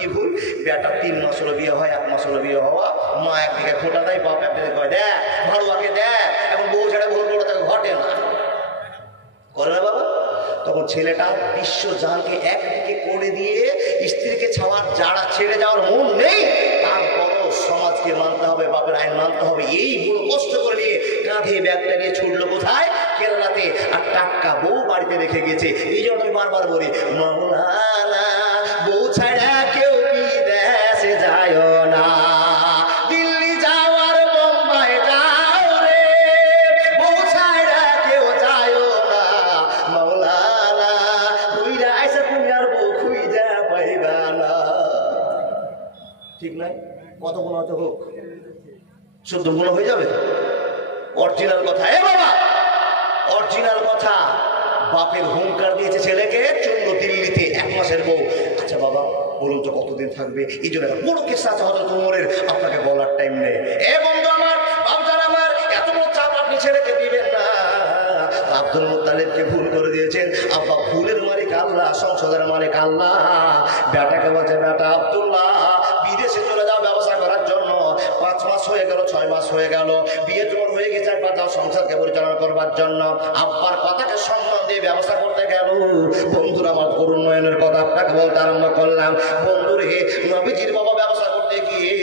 কি ভুল? বেটা 3 মাস হলো বিয়ে হয়, 1 মাস হলো বিয়ে হওয়া, মা একদিকে খোঁটা দেয়, বাপ একদিকে কয় দেখ ভাড়ুয়াকে দেখ, এখন বউ ছেড়ে ভুল করে তাকে ঘটে না, করে না বাবা? তখন ছেলেটা বিশ্বজাহানকে একদিকে করে দিয়ে স্ত্রীকে ছাওয়ার যারা ছেড়ে যাওয়ার মন নেই, তারপরও সমাজকে মানতে হবে, বাপের আইন মানতে হবে, এই পুরো কষ্ট করে নিয়ে কাঁধে ব্যাগটা নিয়ে ছুটলো কোথায়? কেরালাতে। আর টাটকা বউ বাড়িতে রেখে গেছে। এই জন্য আমি বারবার বলি, মাওলানা বউ ছাড়া কেউ বিদেশে যায় না, দিল্লি যাওয়ার বোম্বাই যাও রে, বউ ছাড়া কেউ যায় না, মাওলানা বুইরা আইসা তুমি আর বউ খুঁজা পাইবা না। ঠিক নাই? কত গুণ হতে হোক, 14 গুণ হয়ে যাবে। অরিজিনাল কথা, এ বাবা অরিজিনাল কথা। বাপের হুঙ্কার দিয়েছে ছেলেকে, চলল দিল্লিতে 1 মাসের বউ। আচ্ছা বাবা বলুন তো কতদিন থাকবে? এই জন্য বড় কেস আছে হযরত ওমরের, আপনাকে বলার টাইম নেই। এ বন্ধু আমার, বাপজান আমার, এত বড় চাপ আপনি ছেলেকে দিবেন না। আব্দুল মুত্তালিবকে ভুল করে দিয়েছেন। আব্বা ভুলের মালিক আল্লাহ, সংসদের মালিক আল্লাহ। বেটাকে বলছে, বেটা আব্দুল্লাহ বিদেশে চলে যাও ব্যবসা করার জন্য। 5 মাস হয়ে গেল, 6 মাস হয়ে গেল, বিয়ে তোমার হয়ে গেছে, একবার যাও সংসারকে পরিচালনা করবার জন্য। আব্বার কথাকে সম্মান দিয়ে ব্যবসা করতে গেল। বন্ধুরা আমার, করুণ নয়নের কথা আপনাকে বলতে আরম্ভ করলাম। বন্ধুরে, নবীজির বাবা ব্যবসা করতে গিয়ে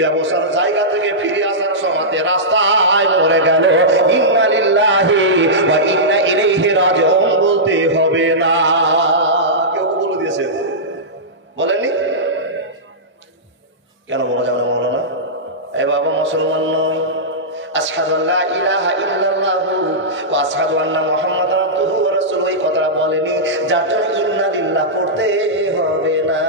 ব্যবসার জায়গা থেকে ফিরে আসার সময়তে রাস্তায় মরে গেল। ইন্না লিল্লাহি ওয়া ইন্না ইলাইহি রাজিউন বলতে হবে না। কেউ বলে দিয়েছে, বলেননি? কেন বলা যাবে না মৌলানা? এ বাবা মুসলমান নয়, আশহাদু আল্লা ইলাহা ইল্লাল্লাহু ওয়া আশহাদু আন্না মুহাম্মাদান আবদুহু ওয়া রাসূলুহু, এই কথাটা বলেনি, যার জন্য ইন্না লিল্লাহ পড়তে হবে না।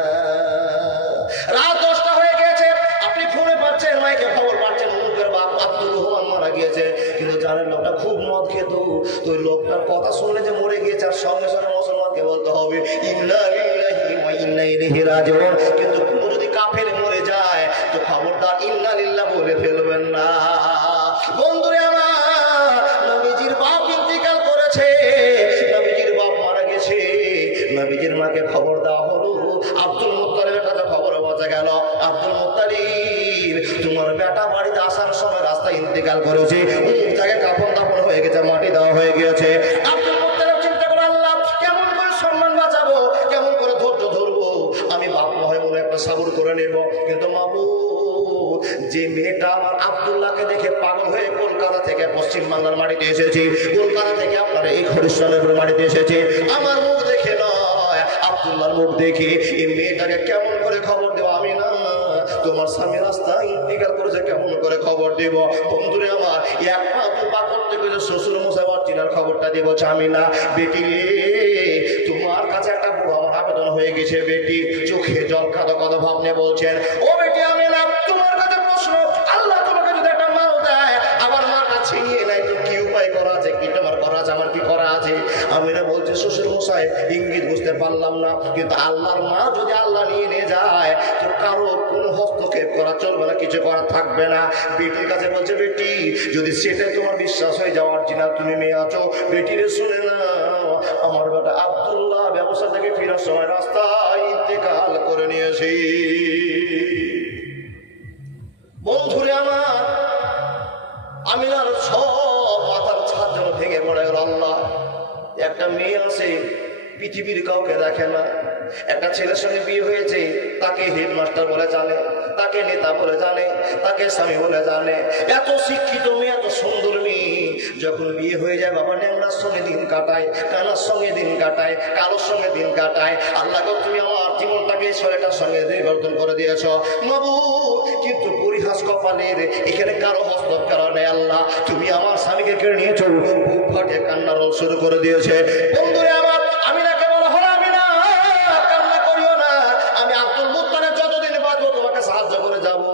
রাত 10টা হয়ে গেছে, আপনি ফোনে পাচ্ছেন, মাইকে খবর পাচ্ছেন, মুখের বাপ আব্দুল রহমান মারা গিয়েছে, কিন্তু জানেন লোকটা খুব মদ খেত। তো ওই লোকটার কথা শুনলে যে মরে গিয়েছে, আর সঙ্গে সঙ্গে মুসলমানকে বলতে হবে ইন্না লিল্লাহি ওয়া ইন্না ইলাইহি রাজিউন। কিন্তু কোনো যদি কাফের মরে যায় তো খবরদার ইন্না লিল্লাহ বলে ফেলবেন না। বন্ধুরে আমার, নবীজির বাপ ইন্তিকাল করেছে, নবীজির বাপ মারা গেছে, নবীজির মাকে খবর দেওয়া হলো। আব্দুল মুত্তালিবের কাছে খবর পৌঁছে গেল, আব্দুল মুত্তালিব তোমার বেটা বাড়িতে আসার সময় রাস্তায় ইন্তিকাল করেছে, অমুক জায়গায় কাফন দাফন হয়ে গেছে, মাটি দেওয়া হয়ে গিয়েছে। আব্দুল মুত্তালিব চিন্তা করে, আল্লাহ কেমন করে সম্মান বাঁচাবো, কেমন করে ধৈর্য ধরবো, আমি বাপ নয় মনে একটা সাবুর করে নেব। কিন্তু মাবুদ, যে মেয়েটা আমার আব্দুল্লাহকে দেখে পাগল হয়ে কলকাতা থেকে পশ্চিম বাংলার মাটিতে এসেছে, কলকাতা থেকে আপনার এই হরিশ্চন্দ্রপুর মাটিতে এসেছে, আমার মুখ দেখে নয়, আব্দুল্লাহর মুখ দেখে এই মেয়েটাকে কেমন করে খবর দেবো? আমি না, তোমার স্বামী রাস্তায় ইন্তিকাল করেছে, কেমন করে খবর দেব? বন্ধুরে আমার, এক পা দু পা করতে গেলে শ্বশুর মশাই অরিজিনাল খবরটা দেবো। আমি না, বেটি রে তোমার কাছে একটা বড় আমার আবেদন হয়ে গেছে। বেটি চোখে জল কাঁদো কাঁদো ভাব নিয়ে বলছেন, ও বেটি আমি না, তোমার কাছে প্রশ্ন, আল্লাহ তোমাকে যদি একটা মাও দেয়, আবার মাটা ছিনিয়ে নেয়, তো কি উপায় করা আছে? কি তোমার করা আছে? আমার কি করা আছে? আমি না বলছি, শ্বশুর মশাই ইঙ্গিত বুঝতে পারলাম না, কিন্তু আল্লাহর মা যদি আল্লাহ নিয়ে যায় তো কারো কোনো হস্তক্ষেপ করা চলবে না, কিছু করা থাকবে না। বেটির কাছে বলছে, বেটি যদি সেটা তোমার বিশ্বাস হয়ে যাওয়ার অরিজিনাল তুমি মেয়ে আছো, বেটিরে শুনে না, আমার বেটা আব্দুল্লাহ ব্যবসা থেকে ফেরার সময় রাস্তায় ইন্তেকাল করে নিয়েছি। বন্ধুরে আমার, আমি আর সব মাথার ছাদ যেন ভেঙে পড়ে গেল। আল্লাহ, একটা মেয়ে আছে পৃথিবীর কাউকে দেখে না, একটা ছেলের সঙ্গে বিয়ে হয়েছে, তাকে হেডমাস্টার বলে জানে, তাকে নেতা বলে জানে, তাকে স্বামী বলে জানে, এত শিক্ষিত মেয়ে, এত সুন্দর মেয়ে, যখন বিয়ে হয়ে যায় বাবা ন্যাংরার সঙ্গে দিন কাটায়, কানার সঙ্গে দিন কাটায়, কালোর সঙ্গে দিন কাটায়। আল্লাহ গো, তুমি আমার জীবনটাকে ছেলেটার সঙ্গে পরিবর্তন করে দিয়েছ মাবুদ, কিন্তু পরিহাস কপালের এখানে কারো হস্তক্ষেপ করা নেই। আল্লাহ, তুমি আমার স্বামীকে কেড়ে নিয়েছো, বুক ফাটে কান্নার রোল শুরু করে দিয়েছে। বন্ধুরে আমার, আমি না কেবল হলো, আমি না কান্না করিও না, আমি আব্দুল মুত্তালিব যতদিন বাঁচবো তোমাকে সাহায্য করে যাবো।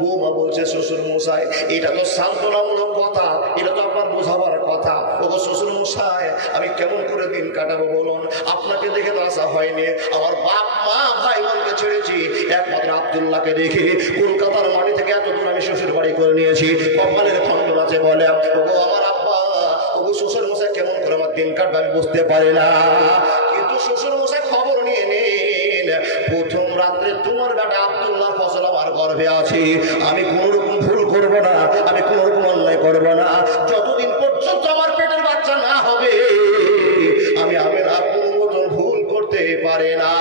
বৌমা বলছে, শ্বশুর মশাই এটা তো সান্ত্বনামূলক কথা, এটা তো আপনার বোঝাবার কথা। ও শ্বশুর মশাই, আমি কেমন করে দিন কাটাবো বলুন? আপনাকে দেখে তো আসা হয়নি, আমার বাপ মা ভাই বোনকে ছেড়েছি, একমাত্র আব্দুল্লাহকে দেখে কলকাতার মাটি থেকে এত দূর আমি শ্বশুর বাড়ি করে নিয়েছি। কপালের খণ্ডন আছে বলে, ও আমার আব্বা, ও শ্বশুর মশাই কেমন করে আমার দিন কাটবে আমি বুঝতে পারি না। কিন্তু শ্বশুর মশাই খবর নিয়ে নিন, প্রথম রাত্রে নম্বর বেটা আব্দুল্লাহ ফসল আমার গর্ভে আছে, আমি কোন রকম ভুল করব না, আমি কোন রকম অন্যায় করব না। যতদিন পর্যন্ত আমার পেটের বাচ্চা না হবে আমি আমেনা কোনো মতন ভুল করতে পারে না।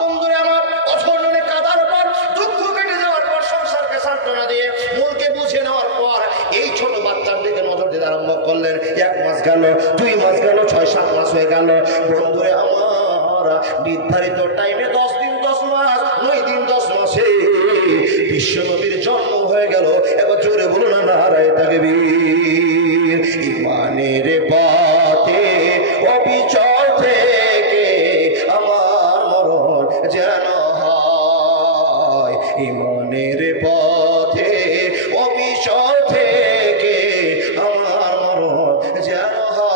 বন্ধুরা আমার, অথর্ণনে কাদার পর, দুঃখ কেটে যাওয়ার পর, সংসারকে সান্ত্বনা দিয়ে মনকে বুঝে নেওয়ার পর এই ছোট বাচ্চার দিকে নজর দিতে আরম্ভ করলেন। 1 মাস গেল, 2 মাস গেল, 6-7 মাস হয়ে গেল। বন্ধুরা আমার, নির্ধারিত টাইমে 10 দিন 10 মাস, 9 দিন 10 মাসে বিশ্বনবীর জন্ম হয়ে গেল। এবার জোরে বলো না নারায়ে তাকবীর। ইমানের পথে অবিচল থেকে আমার মরণ যেন হয়, ইমানের পথে অবিচল থেকে আমার মরণ যেন হয়।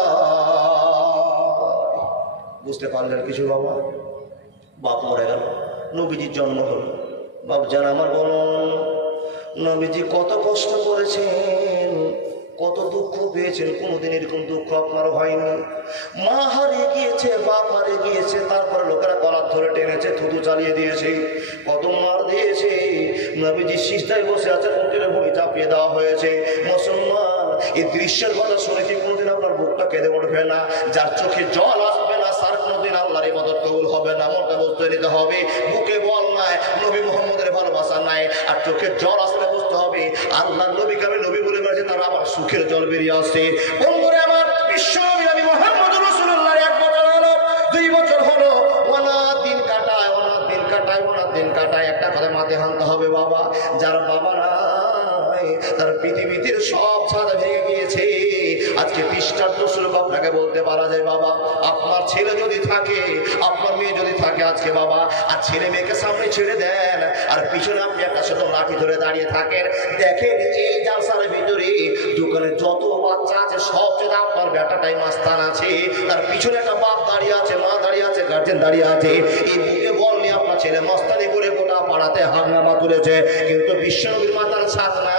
বুঝতে পারলেন কিছু বাবা? বাপ মরে গেল, নবীজির জন্ম হলো। বাবজান আমার বলুন, নবীজি কত কষ্ট করেছেন, কত দুঃখ পেয়েছেন। কোনোদিন এরকম দুঃখ আপনার হয়নি। মা হারিয়ে গিয়েছে, বাপ হারিয়ে গিয়েছে, তারপরে লোকেরা গলার ধরে টেনেছে, থুতু চালিয়ে দিয়েছে, কত মার দিয়েছে। নবীজি সিজদায় বসে আছেন, উঠে ভুঁড়ি চাপিয়ে দেওয়া হয়েছে। মুসলমান, এই দৃশ্যের কথা শুনে কি কোনোদিন আপনার বুকটা কেঁদে উঠবে না? যার চোখে জল আসবে না, তার কোনোদিন আল্লাহর ইবাদত কবুল হবে না। মনটা বুঝতে নিতে হবে, বুকে বল নাই, নবী মুহাম্মদের ভালোবাসা নাই, আর চোখের জল আসলে বুঝতে হবে আল্লাহর নবীকে আমি নবী বলে বলেছে, তারা আবার সুখের জল বেরিয়ে আসছে। বন্ধুরা আমার, বিশ্বনবী নবী মুহাম্মদ রাসূলুল্লাহ 1 বছর হলো, 2 বছর হলো, অনাথ দিন কাটায়, অনাথ দিন কাটায়, অনাথ দিন কাটায়। একটা কথা মাথায় আনতে হবে বাবা, যার বাবা নাই তার পৃথিবীতে সব ছাদ ভেঙে গিয়েছে। আজকে দৃষ্টান্ত স্বরূপ আপনাকে বলতে পারা যায় বাবা, আপনার ছেলে যদি থাকে, আপনার মেয়ে যদি থাকে আজকে বাবা, আর ছেলে মেয়েকে সামনে ছেড়ে দেন, আর পিছনে আপনি একটা ছোট লাঠি ধরে দাঁড়িয়ে থাকেন। দেখেন এই জালসার ভিতরে দোকানে যত বাচ্চা আছে সবচেয়ে আপনার বেটাটাই মাস্তান আছে, তার পিছনে একটা বাপ দাঁড়িয়ে আছে, মা দাঁড়িয়ে আছে, গার্জেন দাঁড়িয়ে আছে। এই বুকে বল নিয়ে আপনার ছেলে মাস্তানি করে গোটা পাড়াতে হাঙ্গামা তুলেছে, কিন্তু বিশ্বনবীর মাথার ছাদ না।